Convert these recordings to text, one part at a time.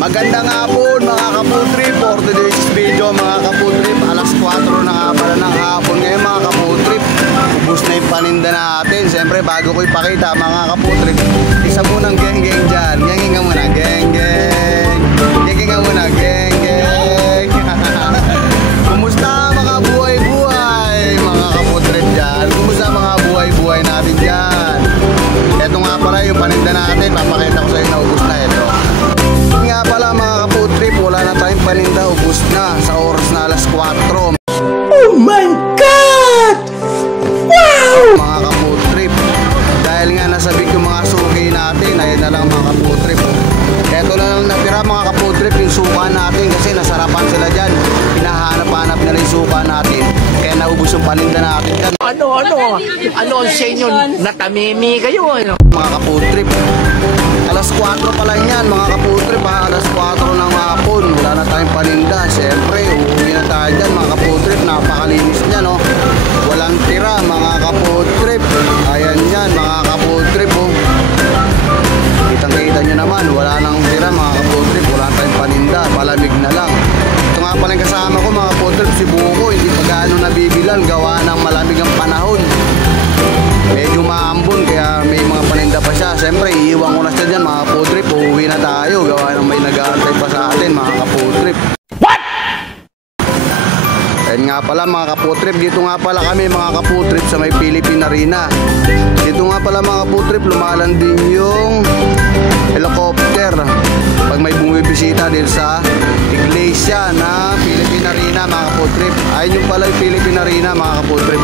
Magandang hapon mga kaputrip. For today's video mga kaputrip, alas 4 na nga pala ng hapon ngayon mga kaputrip. Ubus na yung paninda natin. Siyempre bago ko ipakita mga kaputrip, isa munang geng-geng dyan. Geng-geng ka muna, geng-geng. Geng-geng ka muna, geng-geng. Kumusta mga buhay-buhay mga kaputrip dyan? Kumusta mga buhay-buhay natin dyan? Ito nga pala yung paninda natin. Papakita ko sa inyo na ubus na ito. Nga pala mga kaputrip, wala na tayong paninda, ubus na sa oras na alas 4. Oh my God! Wow! Mga kaputrip, dahil nga nasabik yung mga suki natin, ayun na lang mga kaputrip. Eto na lang natira mga kaputrip, yung suka natin kasi nasarapan sila dyan. Hinahanap-hanap nila yung suka natin, kaya naubos yung paninda natin dyan. Ano ang sa inyo? Natamimi kayo, ano? Mga kaputrip, alas 4 pa lang yan mga kaputrip ha. Alas 4 ng hapon, wala na tayong paninda. Siyempre, uuwi na tayo dyan mga kaputrip. Napakalinis niya no, walang tira mga kaputrip. Ayan yan mga kaputrip oh. Kitang kita nyo naman, wala nang tira mga kaputrip. Wala tayong paninda, palamig na lang. Ito nga pala yung kasama ko mga kaputrip, si Buko. Hindi pa gaano nabibilan, gawa ng malamig ang panahon. Medyo maambon kaya may mga paninda pa siya. Siyempre iiwan ko na siya dyan mga kaputrip. Uuwi na tayo, gawa ng may nag-aantay pa sa atin mga kaputrip. What? Ayun nga pala mga kaputrip, dito nga pala kami mga kaputrip sa may Philippine Arena. Dito nga pala mga kaputrip, lumalanding yung helicopter pag may bumibisita din sa iglesia na Philippine Arena mga kaputrip. Ayun yung pala yung Philippine Arena mga kaputrip.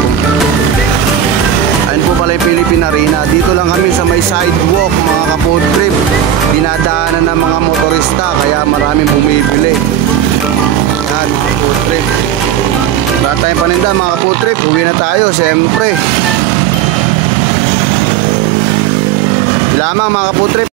Ayun po pala yung Philippine Arena. Dito lang kami sa may sidewalk mga kaputrip. Dinadaanan ng mga motorista kaya maraming bumibili. Yan mga kaputrip. Wala tayong paninda mga kaputrip. Uwi na tayo siyempre. Lamang mga kaputrip.